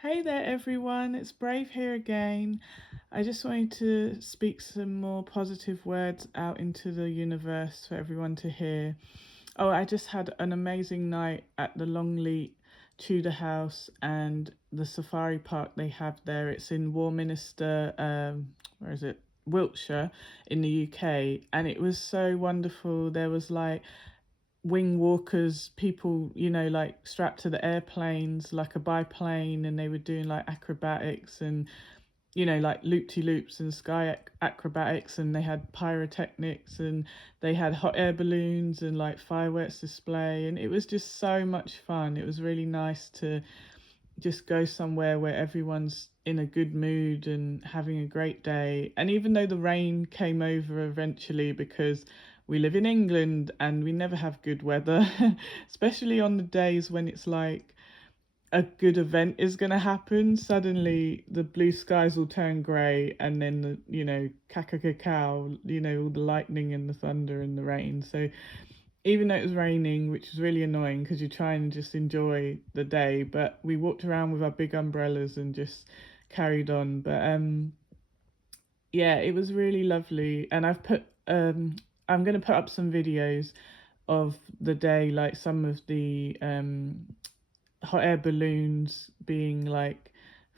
Hey there, everyone. It's Brave here again. I just wanted to speak some more positive words out into the universe for everyone to hear. Oh, I just had an amazing night at the Longleat Tudor House and the safari park they have there. It's in Warminster, where is it? Wiltshire in the UK, and it was so wonderful. There was like wing walkers, people, like strapped to the airplanes like a biplane, and they were doing like acrobatics and, like loop-de-loops and sky acrobatics, and they had pyrotechnics and they had hot air balloons and like fireworks display, and it was just so much fun. It was really nice to just go somewhere where everyone's in a good mood and having a great day. And even though the rain came over eventually, because we live in England and we never have good weather, especially on the days when it's like a good event is going to happen, suddenly the blue skies will turn grey, and then the, cacao, all the lightning and the thunder and the rain. So even though it was raining, which was really annoying because you try and just enjoy the day, but we walked around with our big umbrellas and just carried on. But yeah, it was really lovely, and I'm gonna put up some videos of the day, like some of the hot air balloons being like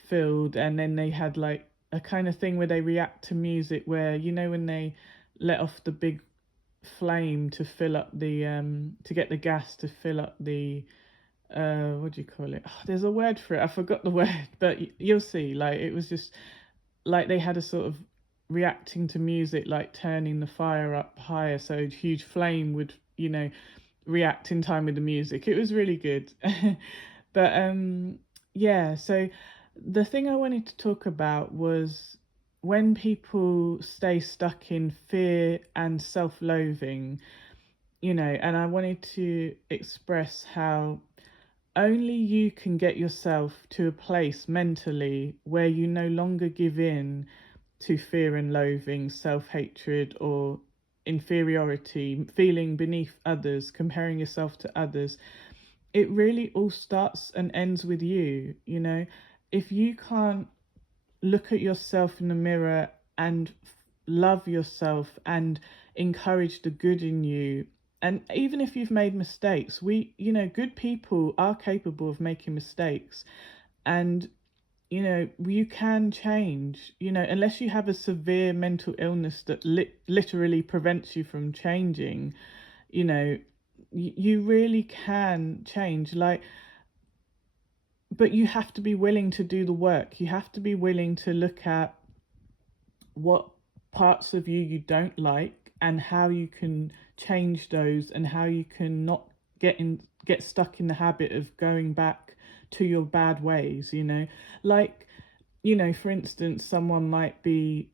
filled, and then they had like a kind of thing where they react to music, where when they let off the big flame to fill up the to get the gas to fill up the what do you call it? Oh, there's a word for it. I forgot the word, but you'll see. Like it was just like they had a sort of reacting to music, like turning the fire up higher, so a huge flame would, react in time with the music. It was really good. But yeah, so the thing I wanted to talk about was when people stay stuck in fear and self-loathing, and I wanted to express how only you can get yourself to a place mentally where you no longer give in to fear and loathing, self hatred, or inferiority, feeling beneath others, comparing yourself to others. It really all starts and ends with you, If you can't look at yourself in the mirror and love yourself and encourage the good in you, and even if you've made mistakes, good people are capable of making mistakes, and you can change, unless you have a severe mental illness that literally prevents you from changing. you know you really can change, like, but you have to be willing to do the work. You have to be willing to look at what parts of you don't like and how you can change those, and how you can not get stuck in the habit of going back to your bad ways, like, for instance, someone might be,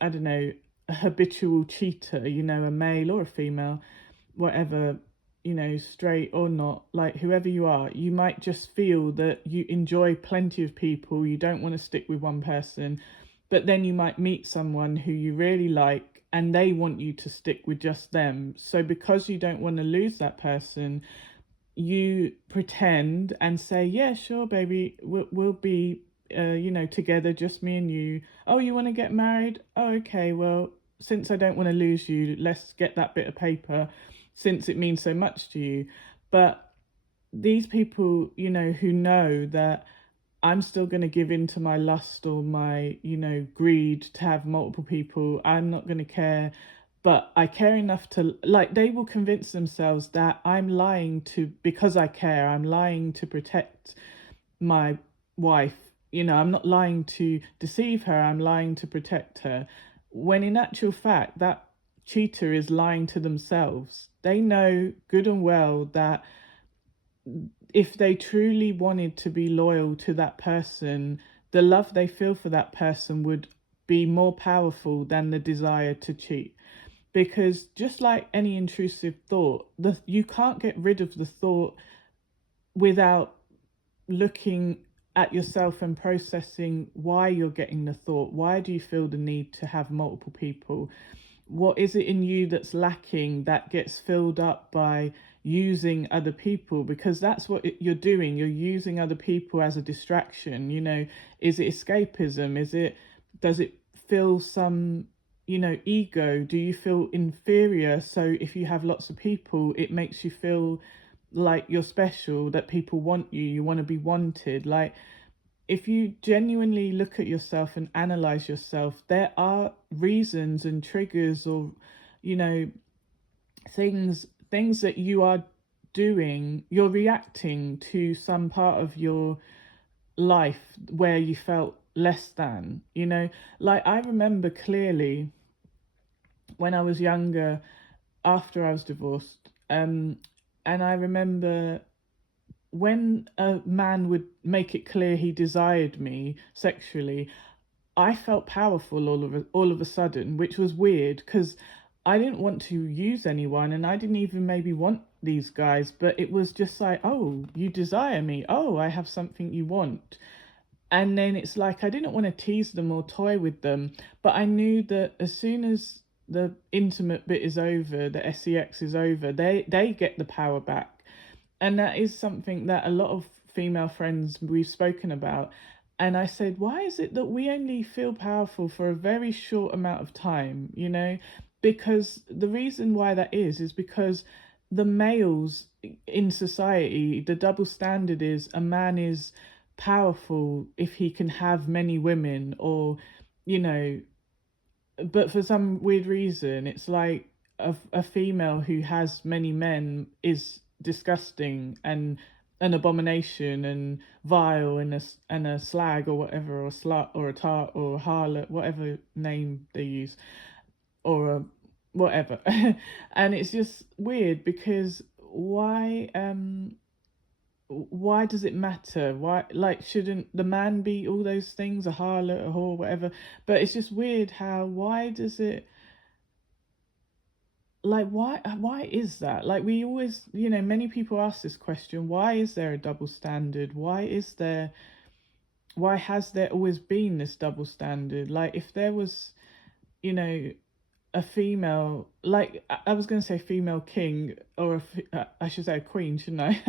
I don't know, a habitual cheater, a male or a female, whatever, straight or not, like whoever you are, you might just feel that you enjoy plenty of people, you don't want to stick with one person, but then you might meet someone who you really like and they want you to stick with just them. So because you don't want to lose that person, you pretend and say, yeah, sure, baby, we'll be, together, just me and you. Oh, you want to get married? Oh, okay, well, since I don't want to lose you, let's get that bit of paper, since it means so much to you. But these people, who know that I'm still going to give in to my lust or my, greed to have multiple people. I'm not going to care, but I care enough to, like, they will convince themselves that I'm lying to, because I care, I'm lying to protect my wife. I'm not lying to deceive her, I'm lying to protect her. When in actual fact, that cheater is lying to themselves. They know good and well that if they truly wanted to be loyal to that person, the love they feel for that person would be more powerful than the desire to cheat. Because just like any intrusive thought, you can't get rid of the thought without looking at yourself and processing why you're getting the thought. Why do you feel the need to have multiple people? What is it in you that's lacking that gets filled up by, using other people, because that's what you're doing. You're using other people as a distraction. Is it escapism? Does it fill some, ego? Do you feel inferior? So if you have lots of people, it makes you feel like you're special, that people want you, you want to be wanted. Like, if you genuinely look at yourself and analyze yourself, there are reasons and triggers, or you know things that you are doing. You're reacting to some part of your life where you felt less than. Like, I remember clearly when I was younger, after I was divorced, and I remember when a man would make it clear he desired me sexually, I felt powerful all of a sudden, which was weird because I didn't want to use anyone, and I didn't even maybe want these guys, but it was just like, oh, you desire me. Oh, I have something you want. And then it's like I didn't want to tease them or toy with them, but I knew that as soon as the intimate bit is over, the sex is over, they get the power back. And that is something that a lot of female friends we've spoken about. And I said, why is it that we only feel powerful for a very short amount of time? Because the reason why that is because the males in society, the double standard is a man is powerful if he can have many women, or, you know, but for some weird reason, it's like a female who has many men is disgusting and an abomination and vile and a slag, or whatever, or a slut, or a tart, or a harlot, whatever name they use, or a whatever. And it's just weird because why does it matter? Why, like, shouldn't the man be all those things, a harlot, a whore, whatever? But it's just weird how, why does it, like, why is that? Like, we always, many people ask this question, why is there a double standard? Why has there always been this double standard? Like, if there was, you know a female, like, I was going to say female king, or I should say a queen, shouldn't I?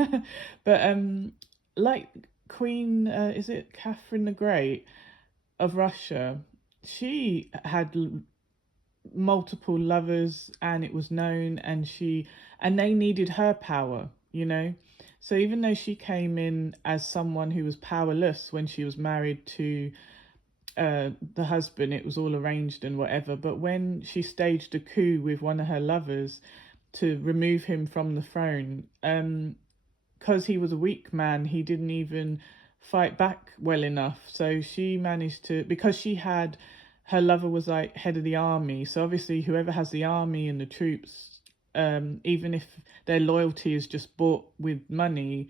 But like, Queen, is it Catherine the Great of Russia? She had multiple lovers, and it was known, and they needed her power, so even though she came in as someone who was powerless when she was married to the husband, it was all arranged and whatever. But when she staged a coup with one of her lovers to remove him from the throne, because he was a weak man, he didn't even fight back well enough. So she managed to, because she had, her lover was like head of the army. So obviously, whoever has the army and the troops, even if their loyalty is just bought with money,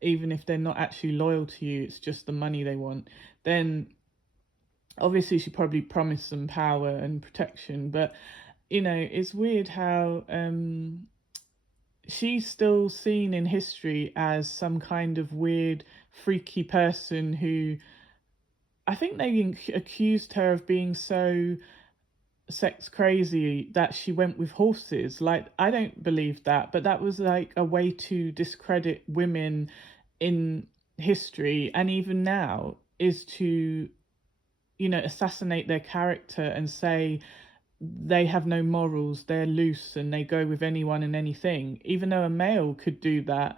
even if they're not actually loyal to you, it's just the money they want, then obviously she probably promised them power and protection. But it's weird how she's still seen in history as some kind of weird freaky person who, I think they accused her of being so sex crazy that she went with horses. Like, I don't believe that, but that was like a way to discredit women in history, and even now, is to assassinate their character and say they have no morals, they're loose, and they go with anyone and anything, even though a male could do that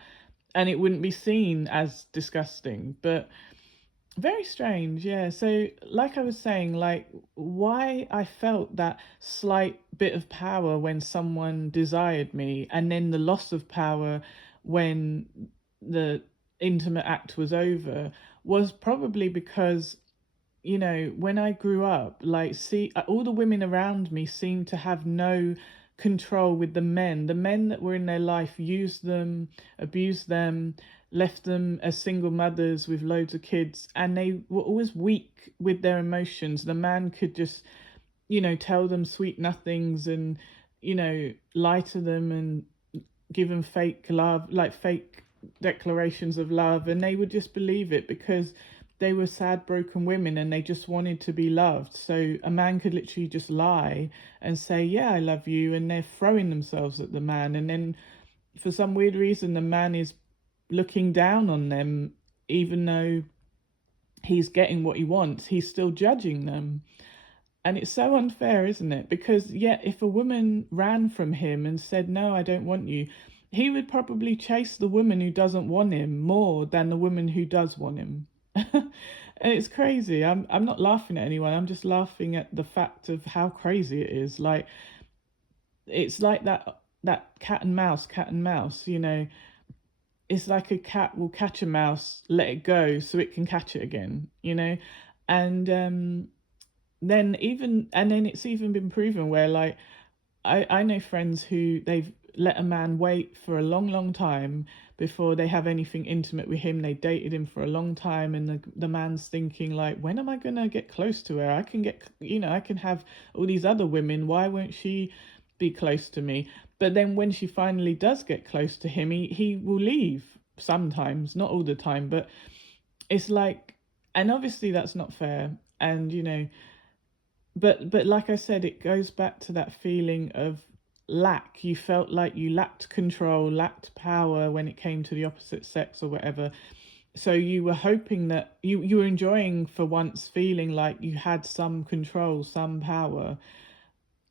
and it wouldn't be seen as disgusting. But very strange, yeah. So, like I was saying, like, why I felt that slight bit of power when someone desired me, and then the loss of power when the intimate act was over, was probably because when I grew up, like, see, all the women around me seemed to have no control with the men. The men that were in their life used them, abused them, left them as single mothers with loads of kids, and they were always weak with their emotions. The man could just, tell them sweet nothings, and, lie to them and give them fake love, like fake declarations of love, and they would just believe it because they were sad, broken women, and they just wanted to be loved. So a man could literally just lie and say, yeah, I love you, and they're throwing themselves at the man. And then for some weird reason, the man is looking down on them, even though he's getting what he wants, he's still judging them. And it's so unfair, isn't it? Because, yeah, if a woman ran from him and said, "No, I don't want you," he would probably chase the woman who doesn't want him more than the woman who does want him. And it's crazy. I'm not laughing at anyone. I'm just laughing at the fact of how crazy it is. Like, it's like that cat and mouse, you know. It's like a cat will catch a mouse, let it go so it can catch it again, you know. And then it's even been proven where, like, I know friends who they've let a man wait for a long time before they have anything intimate with him. They dated him for a long time, and the man's thinking, like, when am I gonna get close to her? I can get, you know, I can have all these other women. Why won't she be close to me? But then when she finally does get close to him, he will leave sometimes, not all the time, but it's like, and obviously that's not fair. And you know, but like I said, it goes back to that feeling of lack. You felt like you lacked control, lacked power when it came to the opposite sex or whatever. So you were hoping that you were enjoying for once feeling like you had some control, some power,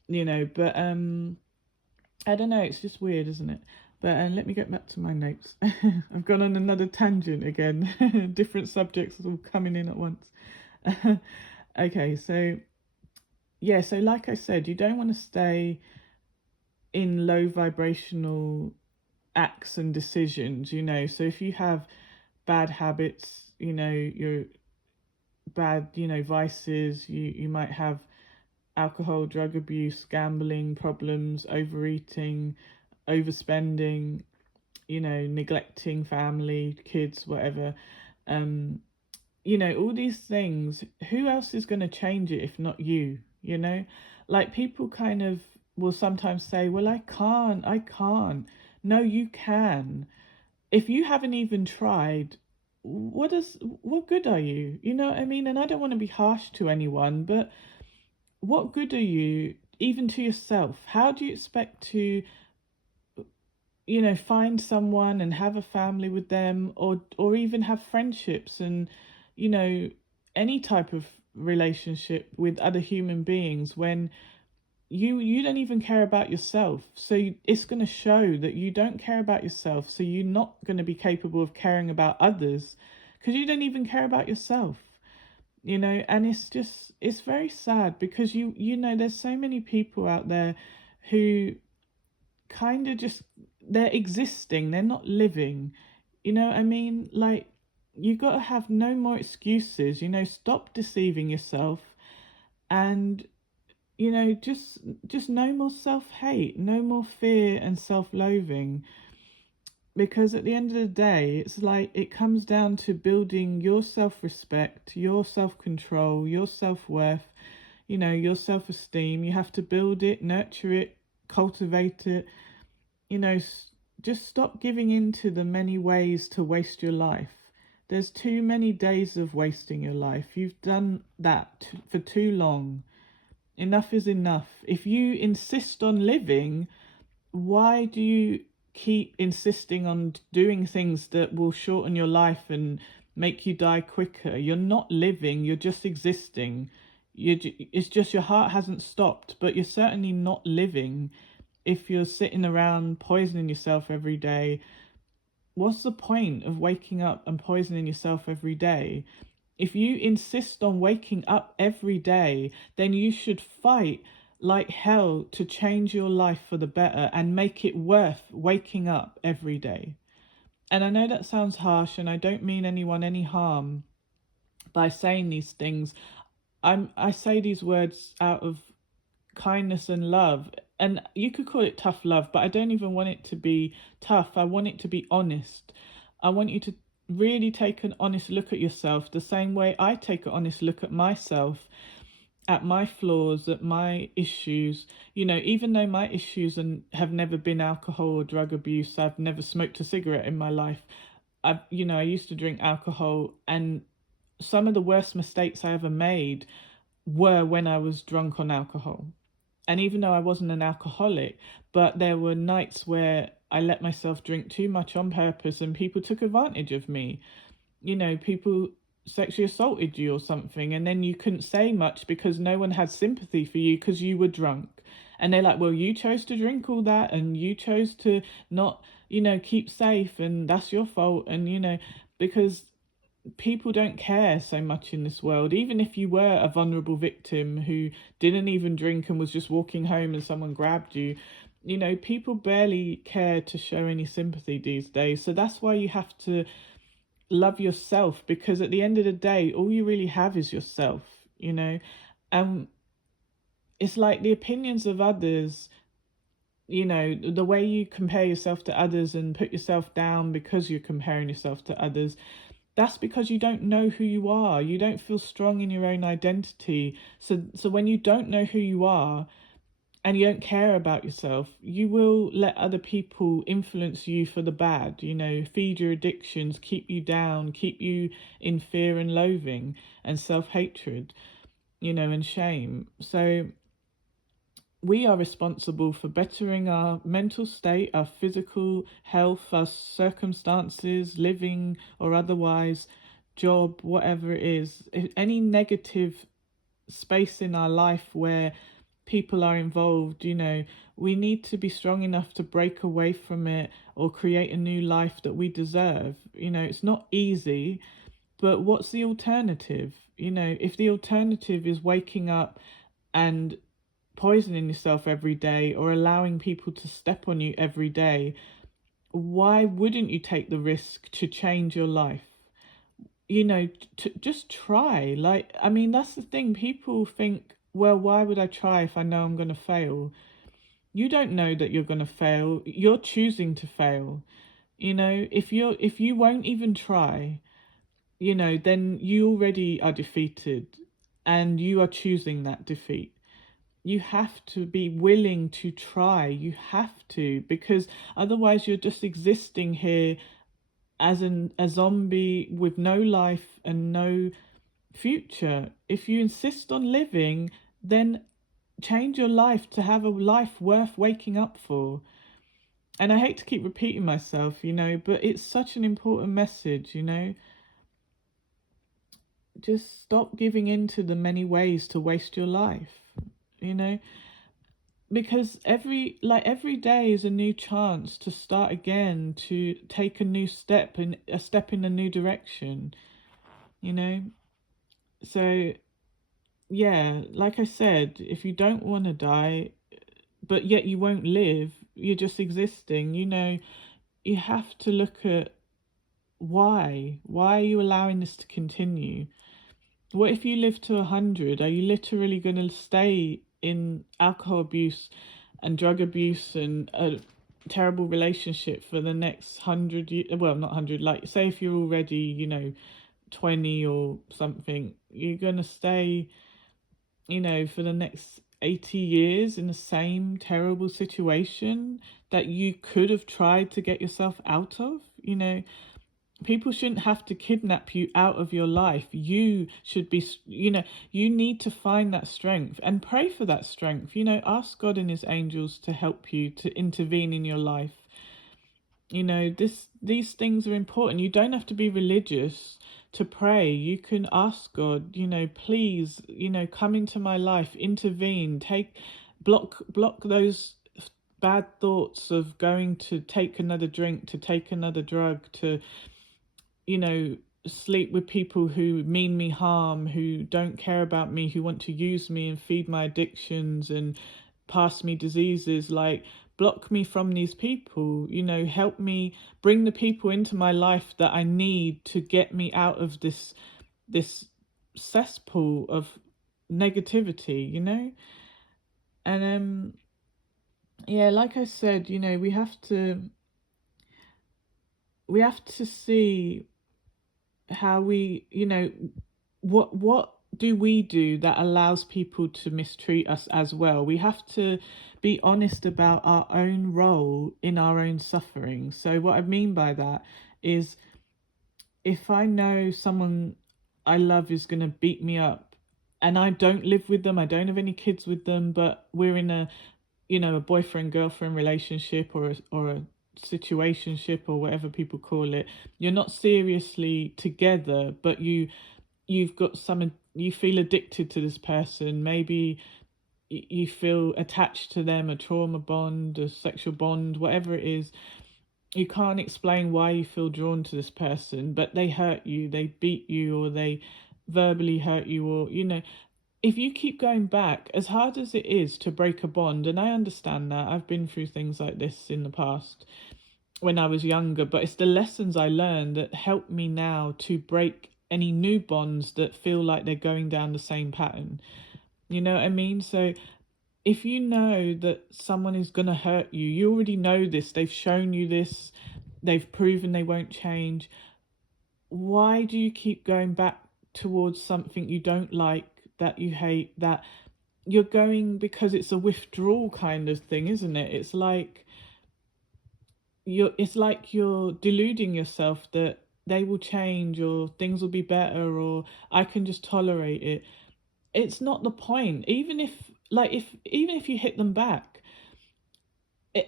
you know. But I don't know, it's just weird, isn't it? But let me get back to my notes. I've gone on another tangent again. Different subjects all coming in at once. Okay, so yeah, so like I said, you don't want to stay in low vibrational acts and decisions, you know. So if you have bad habits, you know, your bad, you know, vices, you might have alcohol, drug abuse, gambling problems, overeating, overspending, you know, neglecting family, kids, whatever. Um, you know, all these things, who else is going to change it if not you? You know, like people kind of will sometimes say, well, I can't. No, you can. If you haven't even tried, what good are you? You know what I mean? And I don't want to be harsh to anyone, but what good are you even to yourself? How do you expect to, you know, find someone and have a family with them, or even have friendships and, you know, any type of relationship with other human beings when you don't even care about yourself? So it's going to show that you don't care about yourself, so you're not going to be capable of caring about others because you don't even care about yourself, you know. And it's just, it's very sad because you know, there's so many people out there who kind of just, they're existing, they're not living, you know what I mean? Like, you got to have no more excuses, you know. Stop deceiving yourself, and you know, just no more self-hate, no more fear and self-loathing, because at the end of the day, it's like it comes down to building your self-respect, your self-control, your self-worth, you know, your self-esteem. You have to build it, nurture it, cultivate it, you know. Just stop giving in to the many ways to waste your life. There's too many days of wasting your life. You've done that for too long. Enough is enough. If you insist on living, why do you keep insisting on doing things that will shorten your life and make you die quicker? You're not living, you're just existing. It's just your heart hasn't stopped, but you're certainly not living if you're sitting around poisoning yourself every day. What's the point of waking up and poisoning yourself every day? If you insist on waking up every day, then you should fight like hell to change your life for the better and make it worth waking up every day. And I know that sounds harsh, and I don't mean anyone any harm by saying these things. I say these words out of kindness and love. And you could call it tough love, but I don't even want it to be tough. I want it to be honest. I want you to really take an honest look at yourself, the same way I take an honest look at myself, at my flaws, at my issues. You know, even though my issues have never been alcohol or drug abuse, I've never smoked a cigarette in my life. I used to drink alcohol, and some of the worst mistakes I ever made were when I was drunk on alcohol. And even though I wasn't an alcoholic, but there were nights where I let myself drink too much on purpose and people took advantage of me. People sexually assaulted you or something, and then you couldn't say much because no one had sympathy for you because you were drunk. And they're like, well, you chose to drink all that and you chose to not, keep safe, and that's your fault. And, because people don't care so much in this world. Even if you were a vulnerable victim who didn't even drink and was just walking home and someone grabbed you, people barely care to show any sympathy these days. So that's why you have to love yourself, because at the end of the day, all you really have is yourself, you know? And it's like the opinions of others, the way you compare yourself to others and put yourself down because you're comparing yourself to others, that's because you don't know who you are. You don't feel strong in your own identity. So when you don't know who you are and you don't care about yourself, you will let other people influence you for the bad, feed your addictions, keep you down, keep you in fear and loathing and self-hatred, and shame. So we are responsible for bettering our mental state, our physical health, our circumstances, living or otherwise, job, whatever it is. If any negative space in our life where people are involved, we need to be strong enough to break away from it or create a new life that we deserve. It's not easy, but what's the alternative? If the alternative is waking up and poisoning yourself every day or allowing people to step on you every day, why wouldn't you take the risk to change your life? To just try. Like, I mean, that's the thing. People think, well, why would I try if I know I'm going to fail? You don't know that you're going to fail. You're choosing to fail. If you won't even try, then you already are defeated and you are choosing that defeat. You have to be willing to try. You have to, because otherwise you're just existing here as a zombie with no life and no future. If you insist on living, then change your life to have a life worth waking up for. And I hate to keep repeating myself, but it's such an important message, Just stop giving in to the many ways to waste your life, you know? Because every day is a new chance to start again, to take a new step, and a step in a new direction, you know so yeah, like I said, if you don't want to die but yet you won't live, you're just existing, you have to look at why are you allowing this to continue. What if you live to 100? Are you literally going to stay in alcohol abuse and drug abuse and a terrible relationship for the next 100 years? Well, not 100, like, say if you're already, 20 or something, you're going to stay, for the next 80 years in the same terrible situation that you could have tried to get yourself out of. People shouldn't have to kidnap you out of your life. You should be, you need to find that strength and pray for that strength. Ask God and his angels to help you, to intervene in your life. These things are important. You don't have to be religious to pray. You can ask God, please, come into my life, intervene, block those bad thoughts of going to take another drink, to take another drug, to sleep with people who mean me harm, who don't care about me, who want to use me and feed my addictions and pass me diseases. Like, block me from these people, help me bring the people into my life that I need to get me out of this cesspool of negativity, and yeah, like I said, we have to see how we, what do we do that allows people to mistreat us as well. We have to be honest about our own role in our own suffering. So what I mean by that is, if I know someone I love is going to beat me up and I don't live with them, I don't have any kids with them, but we're in a, a boyfriend girlfriend relationship, or a situationship, or whatever people call it. You're not seriously together, but you've got some, you feel addicted to this person. Maybe you feel attached to them, a trauma bond, a sexual bond, whatever it is. You can't explain why you feel drawn to this person, but they hurt you, they beat you, or they verbally hurt you, or if you keep going back, as hard as it is to break a bond, and I understand that, I've been through things like this in the past when I was younger, but it's the lessons I learned that help me now to break any new bonds that feel like they're going down the same pattern. You know what I mean? So if you know that someone is going to hurt you, you already know this, they've shown you this, they've proven they won't change. Why do you keep going back towards something you don't like, that you hate, that you're going because it's a withdrawal kind of thing, isn't it? It's like you're deluding yourself that they will change, or things will be better, or I can just tolerate it. It's not the point. Even if you hit them back,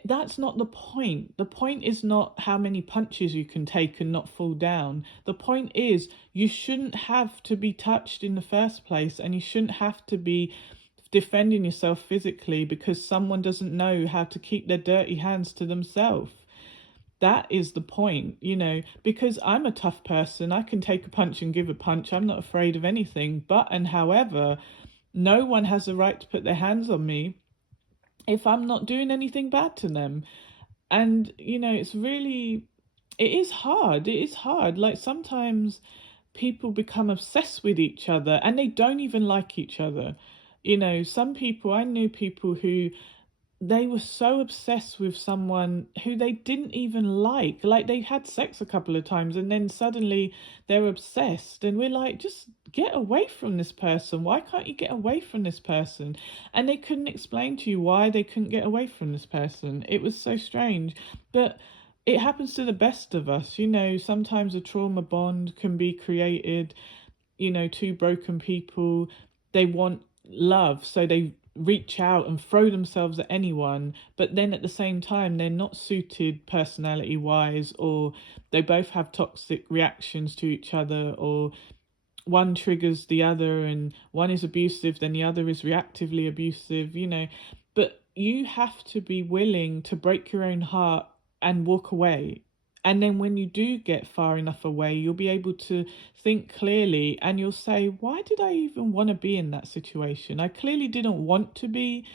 that's not the point. The point is not how many punches you can take and not fall down. The point is you shouldn't have to be touched in the first place, and you shouldn't have to be defending yourself physically because someone doesn't know how to keep their dirty hands to themselves. That is the point, because I'm a tough person. I can take a punch and give a punch. I'm not afraid of anything. But, and however, no one has the right to put their hands on me if I'm not doing anything bad to them. And, it is hard. It is hard. Like, sometimes people become obsessed with each other and they don't even like each other. Some people, I knew people who, they were so obsessed with someone who they didn't even like. Like, they had sex a couple of times and then suddenly they're obsessed. And we're like, just get away from this person. Why can't you get away from this person? And they couldn't explain to you why they couldn't get away from this person. It was so strange. But it happens to the best of us. Sometimes a trauma bond can be created, two broken people, they want love, so they reach out and throw themselves at anyone, but then at the same time they're not suited personality wise, or they both have toxic reactions to each other, or one triggers the other, and one is abusive then the other is reactively abusive. But you have to be willing to break your own heart and walk away. And then when you do get far enough away, you'll be able to think clearly, and you'll say, why did I even want to be in that situation? I clearly didn't want to be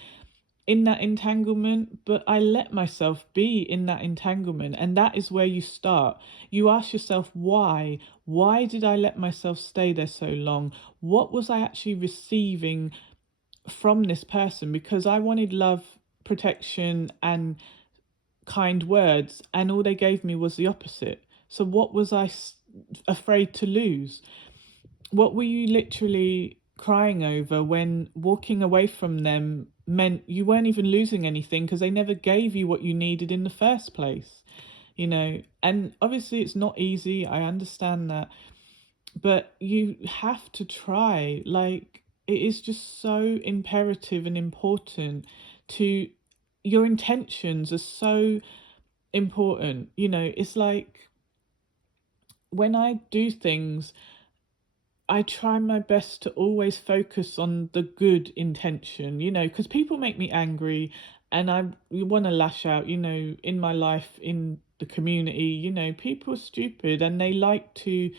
in that entanglement, but I let myself be in that entanglement. And that is where you start. You ask yourself, why? Why did I let myself stay there so long? What was I actually receiving from this person? Because I wanted love, protection, and kind words, and all they gave me was the opposite. So what was I afraid to lose? What were you literally crying over when walking away from them meant you weren't even losing anything, because they never gave you what you needed in the first place? And obviously it's not easy, I understand that, but you have to try. Like, it is just so imperative and important to, your intentions are so important. It's like, when I do things, I try my best to always focus on the good intention, because people make me angry, and I want to lash out, in my life, in the community. People are stupid and they like to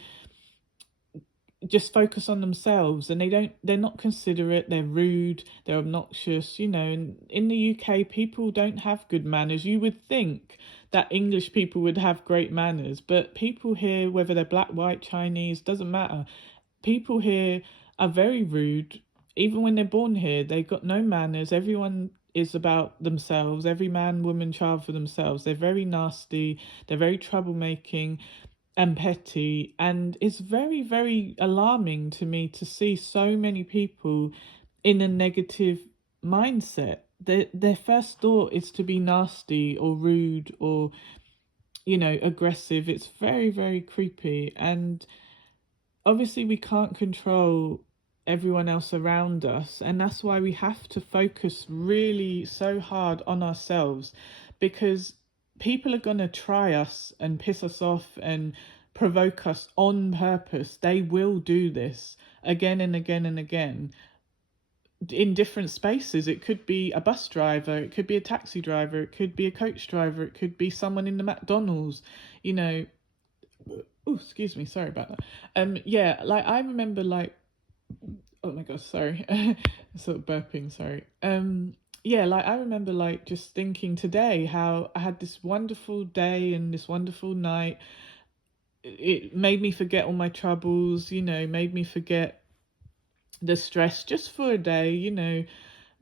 just focus on themselves, and they're not considerate, they're rude, they're obnoxious. And in the UK, people don't have good manners. You would think that English people would have great manners, but people here, whether they're black, white, Chinese, doesn't matter, people here are very rude. Even when they're born here, they've got no manners. Everyone is about themselves, every man, woman, child for themselves. They're very nasty, they're very troublemaking and petty, and it's very, very alarming to me to see so many people in a negative mindset. Their first thought is to be nasty or rude or, aggressive. It's very, very creepy. And obviously we can't control everyone else around us. And that's why we have to focus really so hard on ourselves, because people are going to try us and piss us off and provoke us on purpose. They will do this again and again and again in different spaces. It could be a bus driver, it could be a taxi driver, it could be a coach driver, it could be someone in the McDonald's, you know. Oh, excuse me, sorry about that. Yeah, like I remember, like, oh my god, sorry, sort of burping, sorry. Yeah, like I remember, like, just thinking today how I had this wonderful day and this wonderful night. It made me forget all my troubles, you know, made me forget the stress just for a day, you know.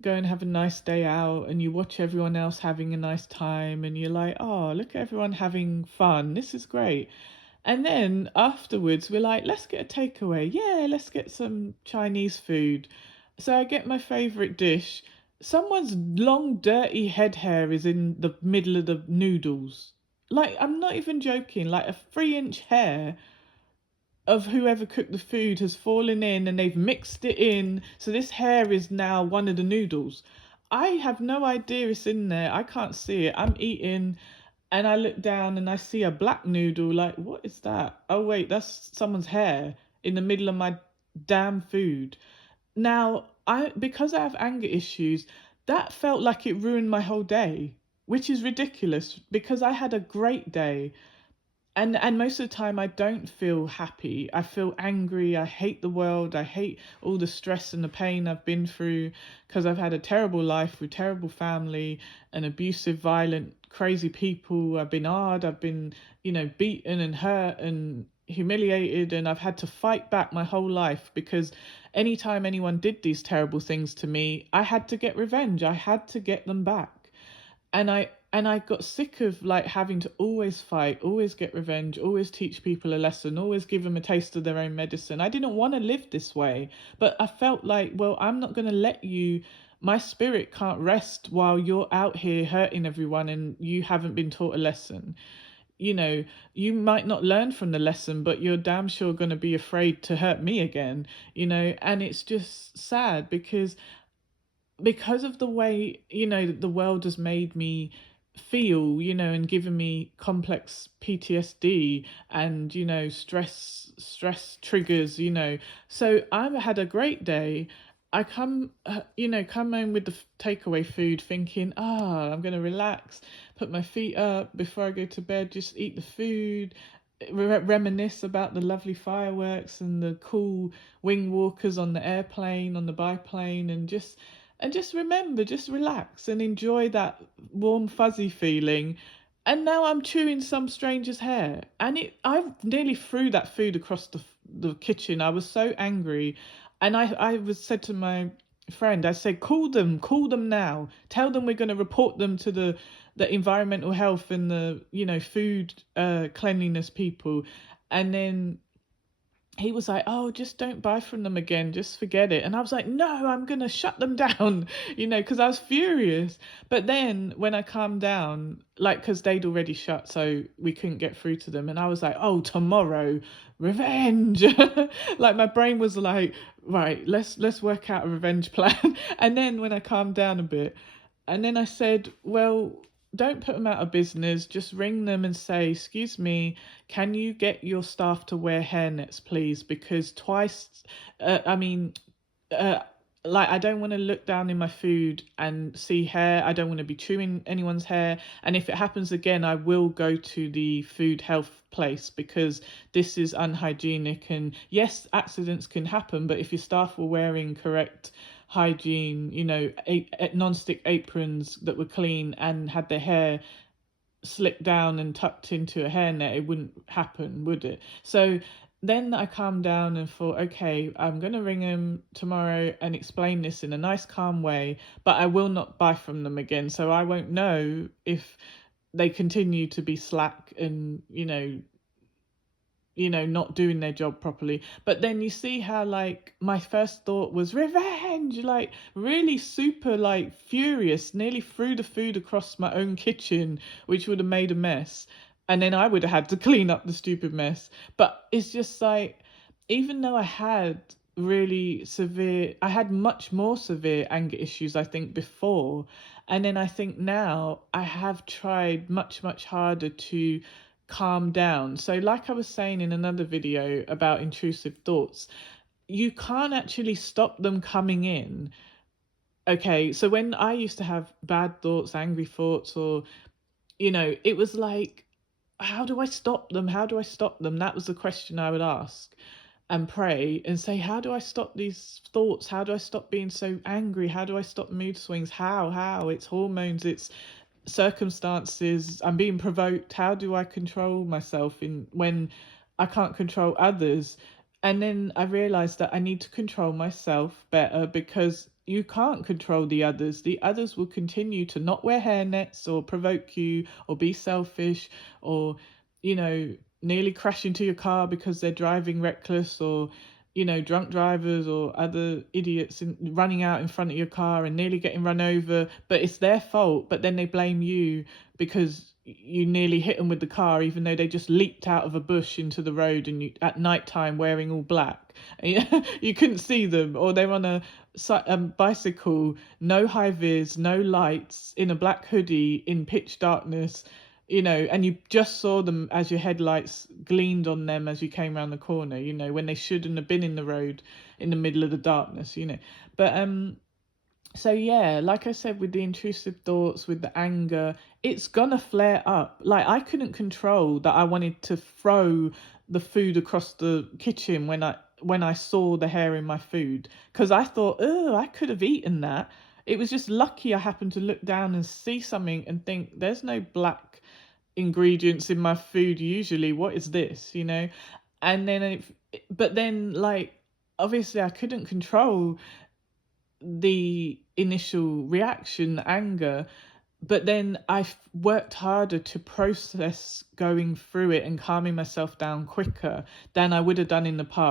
Go and have a nice day out, and you watch everyone else having a nice time, and you're like, oh, look at everyone having fun, this is great. And then afterwards we're like, let's get a takeaway, yeah, let's get some Chinese food. So I get my favorite dish. Someone's long dirty head hair is in the middle of the noodles. Like, I'm not even joking, like a 3 inch hair of whoever cooked the food has fallen in, and they've mixed it in. So this hair is now one of the noodles. I have no idea it's in there. I can't see it. I'm eating and I look down and I see a black noodle. Like, what is that? Oh, wait, that's someone's hair in the middle of my damn food. Now, because I have anger issues, that felt like it ruined my whole day, which is ridiculous because I had a great day. And most of the time I don't feel happy. I feel angry. I hate the world. I hate all the stress and the pain I've been through because I've had a terrible life with terrible family and abusive, violent, crazy people. I've been hard. I've been, you know, beaten and hurt and humiliated, and I've had to fight back my whole life because anytime anyone did these terrible things to me, I had to get revenge. I had to get them back. And I got sick of like having to always fight, always get revenge, always teach people a lesson, always give them a taste of their own medicine. I didn't want to live this way, but I felt like, well, I'm not going to let you. My spirit can't rest while you're out here hurting everyone and you haven't been taught a lesson. You know, you might not learn from the lesson, but you're damn sure going to be afraid to hurt me again, you know. And it's just sad because of the way, you know, the world has made me feel, you know, and given me complex PTSD and, you know, stress triggers, you know. So I've had a great day. I come home with the takeaway food thinking, I'm going to relax, put my feet up before I go to bed, just eat the food, reminisce about the lovely fireworks and the cool wing walkers on the airplane, on the biplane, and just remember, just relax and enjoy that warm fuzzy feeling. And now I'm chewing some stranger's hair, and I nearly threw that food across the kitchen. I was so angry, and I was said to my friend, I said, call them now, tell them we're going to report them to the environmental health and the, you know, food cleanliness people. And then he was like, oh, just don't buy from them again, just forget it. And I was like, no, I'm gonna shut them down, you know, because I was furious. But then when I calmed down, like, because they'd already shut, so we couldn't get through to them, and I was like, oh, tomorrow, revenge. Like, my brain was like, right, let's work out a revenge plan. And then when I calmed down a bit, and then I said, well, don't put them out of business. Just ring them and say, excuse me, can you get your staff to wear hairnets, please? Because twice, I mean, uh, like, I don't want to look down in my food and see hair. I don't want to be chewing anyone's hair. And if it happens again, I will go to the food health place because this is unhygienic. And yes, accidents can happen, but if your staff were wearing correct hygiene, you know, non-stick aprons that were clean and had their hair slicked down and tucked into a hairnet, it wouldn't happen, would it? So then I calmed down and thought, okay, I'm going to ring him tomorrow and explain this in a nice, calm way, but I will not buy from them again. So I won't know if they continue to be slack and, not doing their job properly. But then you see how, like, my first thought was revenge, like, really super, like, furious, nearly threw the food across my own kitchen, which would have made a mess. And then I would have had to clean up the stupid mess. But it's just like, even though I had really severe, I had much more severe anger issues, I think, before. And then I think now I have tried much, much harder to calm down. So, like I was saying in another video about intrusive thoughts, you can't actually stop them coming in. Okay, so when I used to have bad thoughts, angry thoughts, or, it was like, how do I stop them? How do I stop them? That was the question I would ask and pray and say, how do I stop these thoughts? How do I stop being so angry? How do I stop mood swings? How? It's hormones, it's circumstances. I'm being provoked. How do I control myself in when I can't control others? And then I realized that I need to control myself better, because you can't control the others. The others will continue to not wear hairnets or provoke you or be selfish, or, you know, nearly crash into your car because they're driving reckless, or, drunk drivers or other idiots running out in front of your car and nearly getting run over, but it's their fault. But then they blame you because you nearly hit them with the car, even though they just leaped out of a bush into the road, and you at night time wearing all black. You couldn't see them, or they're on a bicycle, no high vis, no lights, in a black hoodie in pitch darkness, and you just saw them as your headlights gleamed on them as you came around the corner, when they shouldn't have been in the road in the middle of the darkness. But so yeah, like I said, with the intrusive thoughts, with the anger, it's gonna flare up. Like, I couldn't control that I wanted to throw the food across the kitchen when I saw the hair in my food, because I thought, oh, I could have eaten that. It was just lucky I happened to look down and see something and think, there's no black ingredients in my food usually. What is this? And then but then, like, obviously I couldn't control the initial reaction, anger, but then I've worked harder to process going through it and calming myself down quicker than I would have done in the past.